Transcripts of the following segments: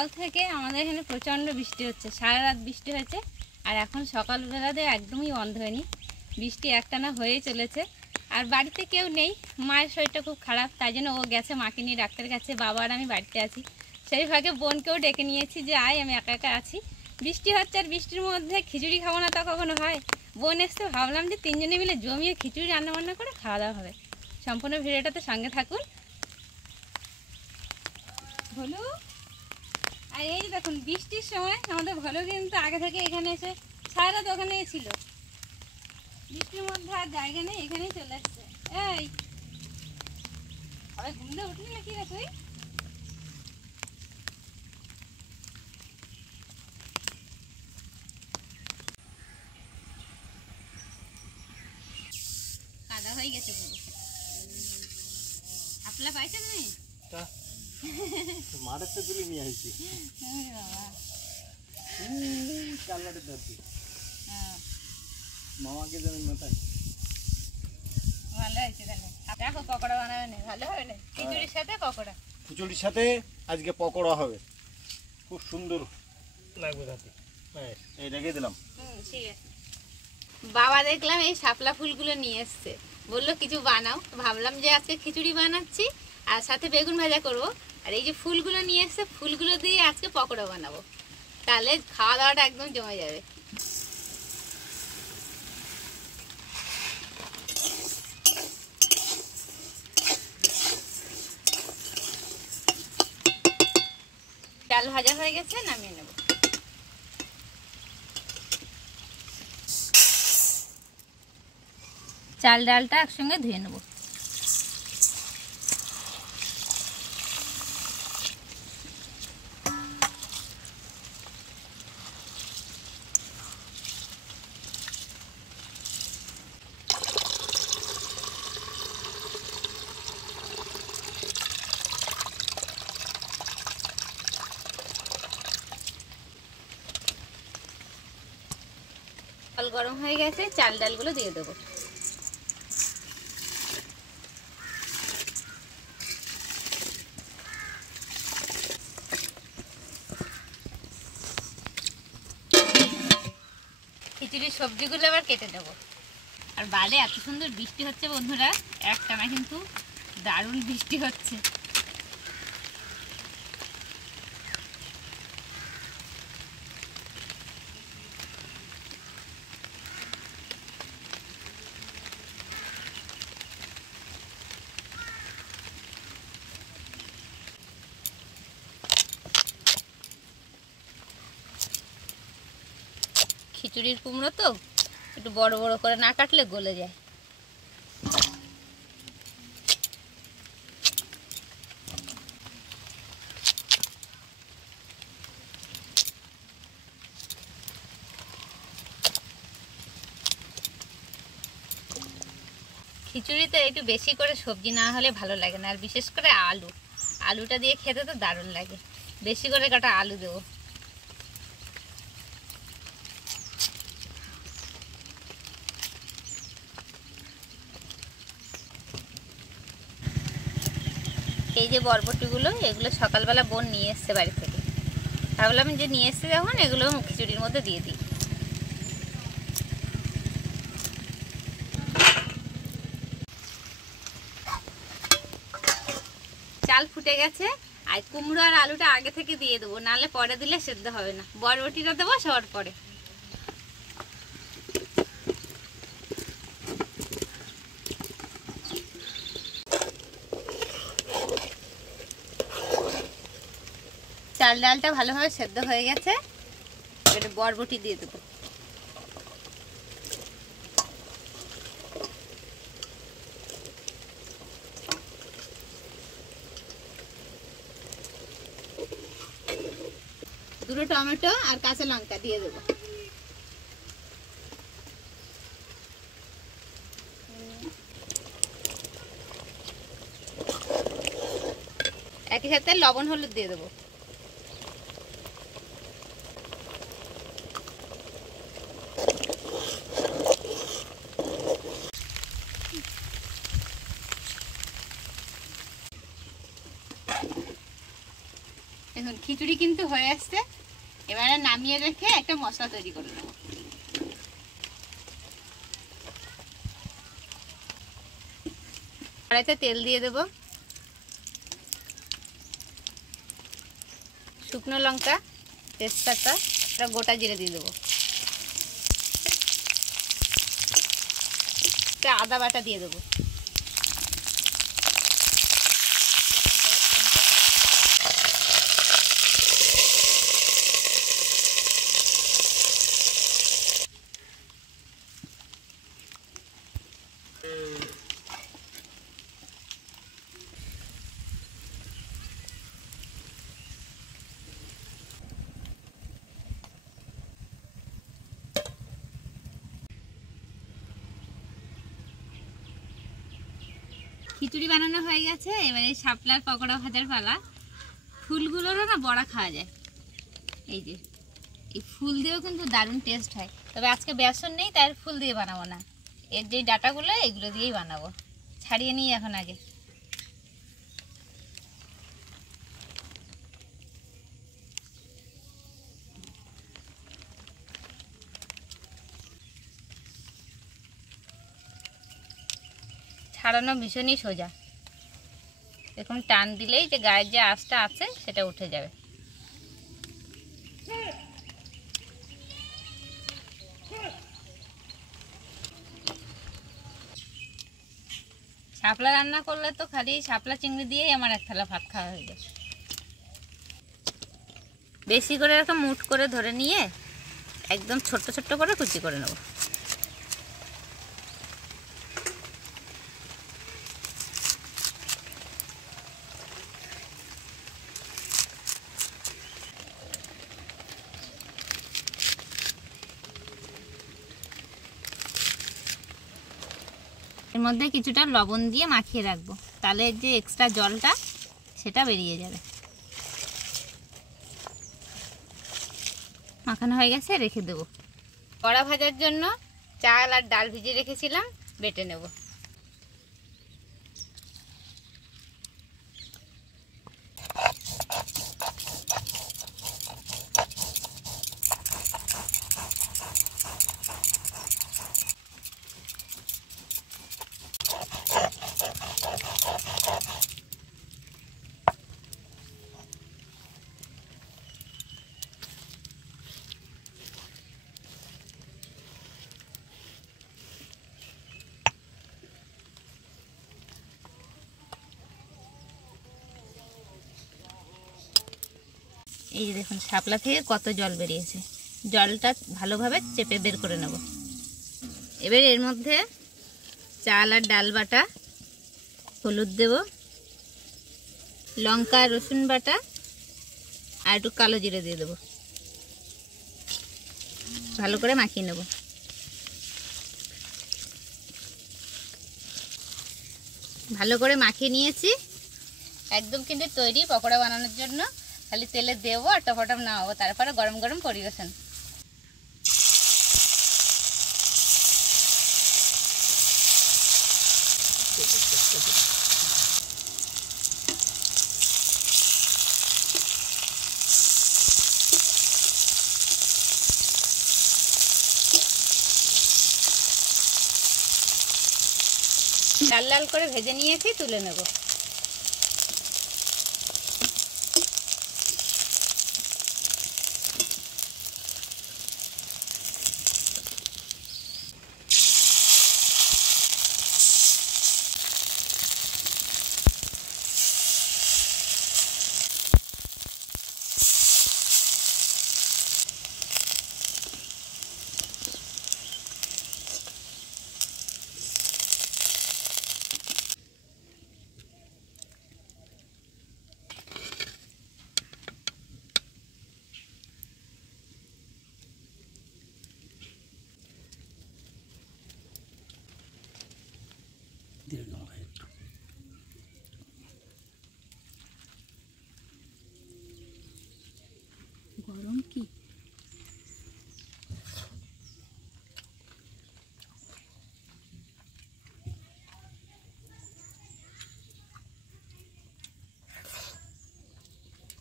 কাল থেকে আমাদের এখানে প্রচণ্ড বৃষ্টি হচ্ছে, সারা রাত বৃষ্টি হয়েছে। আর এখন সকালবেলাতে একদমই বন্ধ হয়নি, বৃষ্টি একটানা হয়েই চলেছে। আর বাড়িতে কেউ নেই, মায়ের শরীরটা খুব খারাপ, তাই জন্য ও গেছে মাকে নিয়ে ডাক্তারের কাছে, বাবা আর আমি বাড়িতে আছি। সেই ভাগে বোনকেও ডেকে নিয়েছি যে আয়, আমি একা একা আছি। বৃষ্টি হচ্ছে আর বৃষ্টির মধ্যে খিচুড়ি খাবো না তা কখনো হয়। বোন এসে ভাবলাম যে তিনজনে মিলে জমিয়ে খিচুড়ি রান্নাবান্না করে খাওয়া দাওয়া হবে। সম্পূর্ণ ভিডিওটাতে সঙ্গে থাকুন। ভলু, আর এই যে দেখুন বৃষ্টির সময় আমাদের ভলু কিন্তু আগে থেকে এখানে এসে সারা রাত ওখানেই ছিল। বৃষ্টির মধ্যে আর জায়গা নেই, এখানেই চলে আসছে। এই সবাই ঘুম দিয়ে উঠলি নাকি রে তুই? কাদা হয়ে গেছে পুরো। আপলা পাইছে তুমি? মাঠের তো তুলে নিয়ে আসছি বাবা, কালবাটের ধরছি মামাকে জানেন মাথায়। ভালো হয়েছে তাহলে। দেখো পকোড়া বানাবে না, ভালো হবে না? খিচুড়ির সাথে পকোড়া। খিচুড়ির সাথে আজকে পকোড়া হবে, খুব সুন্দর লাগবে রাতে। এই রেখে দিলাম। ঠিক আছে। বাবা দেখলাম এই শাপলা ফুলগুলো নিয়ে এসছে, বললো কিছু বানাও। ভাবলাম যে আজকে খিচুড়ি বানাচ্ছি আর সাথে বেগুন ভাজা করব। আর এই যে ফুলগুলো নিয়ে এসছে, ফুলগুলো দিয়ে আজকে পকোড়া বানাবো, তাহলে খাওয়া দাওয়াটা একদম জমে যাবে। ডাল ভাজা হয়ে গেছে, নামিয়ে নেব। চাল ডালটা একসঙ্গে ধুয়ে নেব। জল গরম হয়ে গেছে, চাল ডালগুলো দিয়ে দেবো। খিচুড়ির সবজিগুলো আবার কেটে দেবো। আর বাইরে এত সুন্দর বৃষ্টি হচ্ছে বন্ধুরা, একটানা কিন্তু দারুণ বৃষ্টি হচ্ছে। খিচুড়ির কুমড়ো তো একটু বড় বড় করে না কাটলে গলে যায়। খিচুড়িতে একটু বেশি করে সবজি না হলে ভালো লাগে না, আর বিশেষ করে আলুটা দিয়ে খেতে তো দারুণ লাগে। বেশি করে কাটা আলু দেবো। এই যে বরবটিগুলো, এগুলো সকালবেলা বোন নিয়ে এসছে বাড়ি থেকে। ভাবলাম যে নিয়ে এসছে যখন এগুলো খিচুড়ির মধ্যে দিয়ে দিই। চাল ফুটে গেছে, আর কুমড়ো আর আলুটা আগে থেকে দিয়ে দেবো, নাহলে পরে দিলে সেদ্ধ হবে না। বরবটিটা দেবো সবার পরে। চাল ডালটা ভালোভাবে সেদ্ধ হয়ে গেছে, এটা বরবটি দিয়ে দেবো। দুটো টমেটো আর কাঁচা লঙ্কা দিয়ে দেবো। একই সাথে লবণ হলুদ দিয়ে দেবো। এখন খিচুড়ি কিন্তু হয়ে আসছে, এবারে নামিয়ে রেখে একটা মশলা তৈরি করে নেব। কড়াইতে তেল দিয়ে দেব, শুকনো লঙ্কা, তেজপাতা, গোটা জিরে দিয়ে দেবো, আদা বাটা দিয়ে দেবো, খিচুড়ি বানানো হয়ে গেছে। এবারে শাপলার পকোড়া ভাজার পালা। ফুলগুলোরও না বড়া খাওয়া যায়, এই যে এই ফুল দিয়েও কিন্তু দারুণ টেস্ট হয়। তবে আজকে বেসন নেই, তাই ফুল দিয়ে বানাবো না, এর যে ডাটাগুলো এগুলো দিয়েই বানাবো। ছাড়িয়ে নিই এখন আগে। ছাড়ানো ভীষণই সোজা, এরকম টান দিলেই যে গায়ের যে আঁশটা আছে সেটা উঠে যাবে। শাপলা রান্না করলে তো খালি শাপলা চিংড়ি দিয়েই আমার এক থালা ভাত খাওয়া হয়ে যায়। বেশি করে এরকম মুঠ করে ধরে নিয়ে একদম ছোট্ট ছোট্ট করে কুচি করে নেব। এর মধ্যে কিছুটা লবণ দিয়ে মাখিয়ে রাখবো, তাহলে যে এক্সট্রা জলটা সেটা বেরিয়ে যাবে। মাখানো হয়ে গেছে, রেখে দেবো। বড়া ভাজার জন্য চাল আর ডাল ভিজিয়ে রেখেছিলাম, বেটে নেব। এই যে দেখুন শাপলা থেকে কত জল বেরিয়েছে, জলটা ভালোভাবে চেপে বের করে নেব। এবার এর মধ্যে চাল আর ডাল বাটা, হলুদ দেব, লঙ্কা রসুন বাটা আর একটু কালো জিরে দিয়ে দেবো। ভালো করে মাখিয়ে নেব। ভালো করে মাখিয়ে নিয়েছি, একদম কিন্তু তৈরি পকোড়া বানানোর জন্য। খালি তেলে দেবো আর টপটপ নামাবো, তারপরে গরম গরম পরিবেশন। লাল লাল করে ভেজে নিয়েছি, তুলে নেব। গরম কি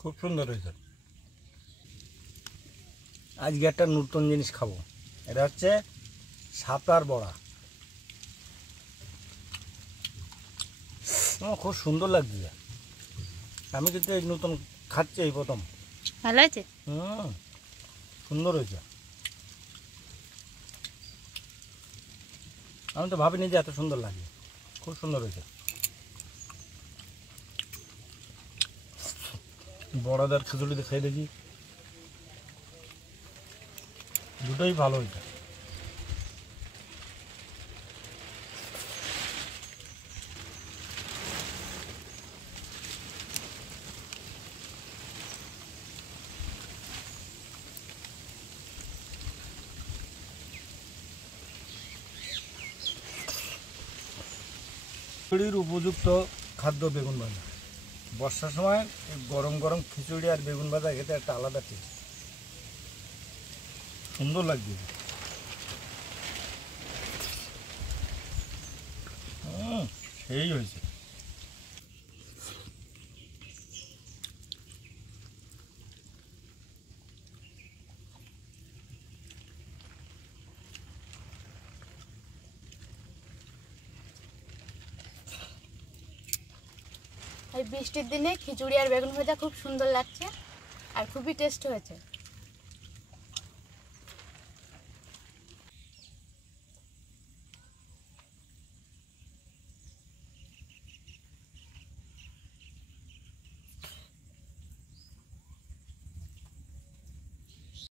খুব সুন্দর হয়েছে। আজকে একটা নতুন জিনিস খাবো। এটা হচ্ছে শাপলার বড়া। খুব সুন্দর লাগছে। আমি কিন্তু এই নতুন খাচ্ছি, এই প্রথম। ভালো আছে? সুন্দর হয়েছে। আমি তো ভাবিনি যে এত সুন্দর লাগে। খুব সুন্দর হয়েছে। বড়াদার খিচুড়িতে খেয়ে দেখি, দুটোই ভালো হয়েছে। খিচুড়ির উপযুক্ত খাদ্য বেগুন ভাজা। বর্ষার সময় গরম গরম খিচুড়ি আর বেগুন ভাজা খেতে একটা আলাদা টেস্ট। সুন্দর লাগছে। সেই হয়েছে। এই বৃষ্টির দিনে খিচুড়ি আর বেগুন ভাজা খুব সুন্দর লাগছে আর খুবই টেস্ট হয়েছে।